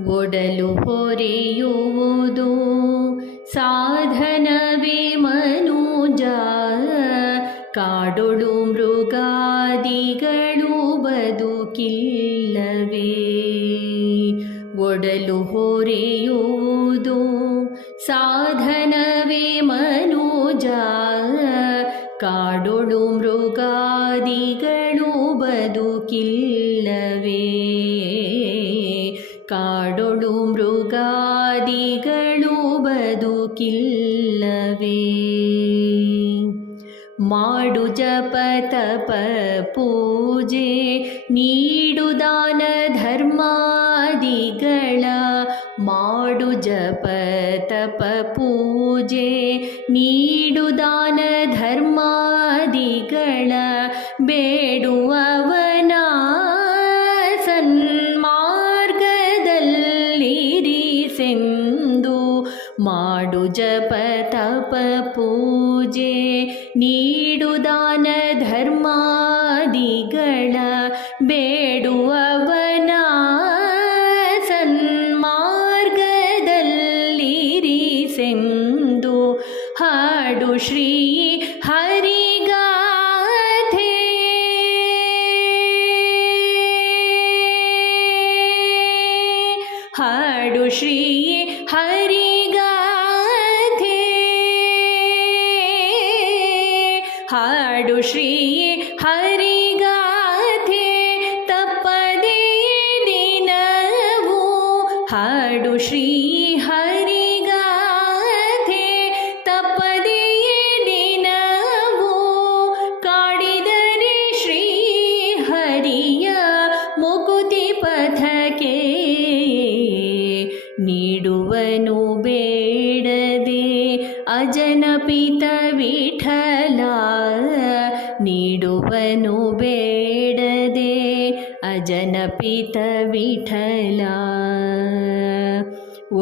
ಒಡಲು ಹೊರೆಯುವುದು ಸಾಧನವೇ ಮನುಜ, ಕಾಡೊಳು ಮೃಗಾದಿಗಳು ಬದುಕಿಲ್ಲವೇ. ಒಡಲು ಹೊರೆಯುವುದು ಸಾಧನವೇ ಮನುಜ, ಕಾಡೊಳು ಮೃಗಾದಿಗಳು ಬದುಕಿಲ್ಲವೇ. ಕಾಡೊಳು ಮೃಗಾದಿಗಳು ಬದುಕಿಲ್ಲವೇ. ಮಾಡು ಜಪ ತಪ ಪೂಜೆ, ನೀಡು ದಾನ ಧರ್ಮಾದಿಗಳ. ಮಾಡು ಜಪ ತಪ ಪೂಜೆ, ನೀಡು ದಾನ ಧರ್ಮಾದಿಗಳ. ಬೇಡುವವನ ಸನ್ಮಾರ್ಗದಲ್ಲಿರಿಸೆಂದು, ಮಾಡು ಜಪ ತಪ ಪೂಜೆ, ನೀಡು ದಾನ ಧರ್ಮಾದಿಗಳ. ಬೇಡುವವನ ಸನ್ಮಾರ್ಗದಲ್ಲಿರಿಸೆಂದು, ಹಾಡು ಶ್ರೀ ಹರಿಗಾಥೆ. ಹಾಡು ಶ್ರೀ ಹರಿಗಾಥೆ. ಹಾಡು ಶ್ರೀ ಹರಿಗಾಥೆ, ತಪ್ಪದೇ ದಿನವೂ. ಹಾಡು ಶ್ರೀ ಹರಿಗಾಥೆ, ತಪ್ಪದೇ ದಿನವೂ. ಕಾಡಿದರೆ ಶ್ರೀ ಹರಿಯ ಮುಕುತಿ ಪಥಕ್ಕೆ, ನೀಡುವನು ಬೇಡದೆ ಅಜನಪಿತ ವಿಠಲ. ನೀಡುವನು ಬೇಡದೆ ಅಜನಪಿತ ವಿಠಲ.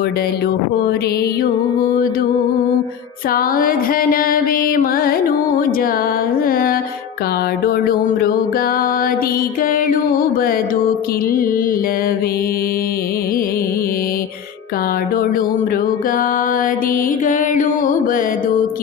ಒಡಲು ಹೊರೆಯುವುದು ಸಾಧನವೇ ಮನುಜ, ಕಾಡೊಳು ಮೃಗಾದಿಗಳು ಬದುಕಿಲ್ಲವೇ. ಕಾಡೊಳು ಮೃಗಾದಿಗಳು ಬದುಕಿಲ್ಲವೇ.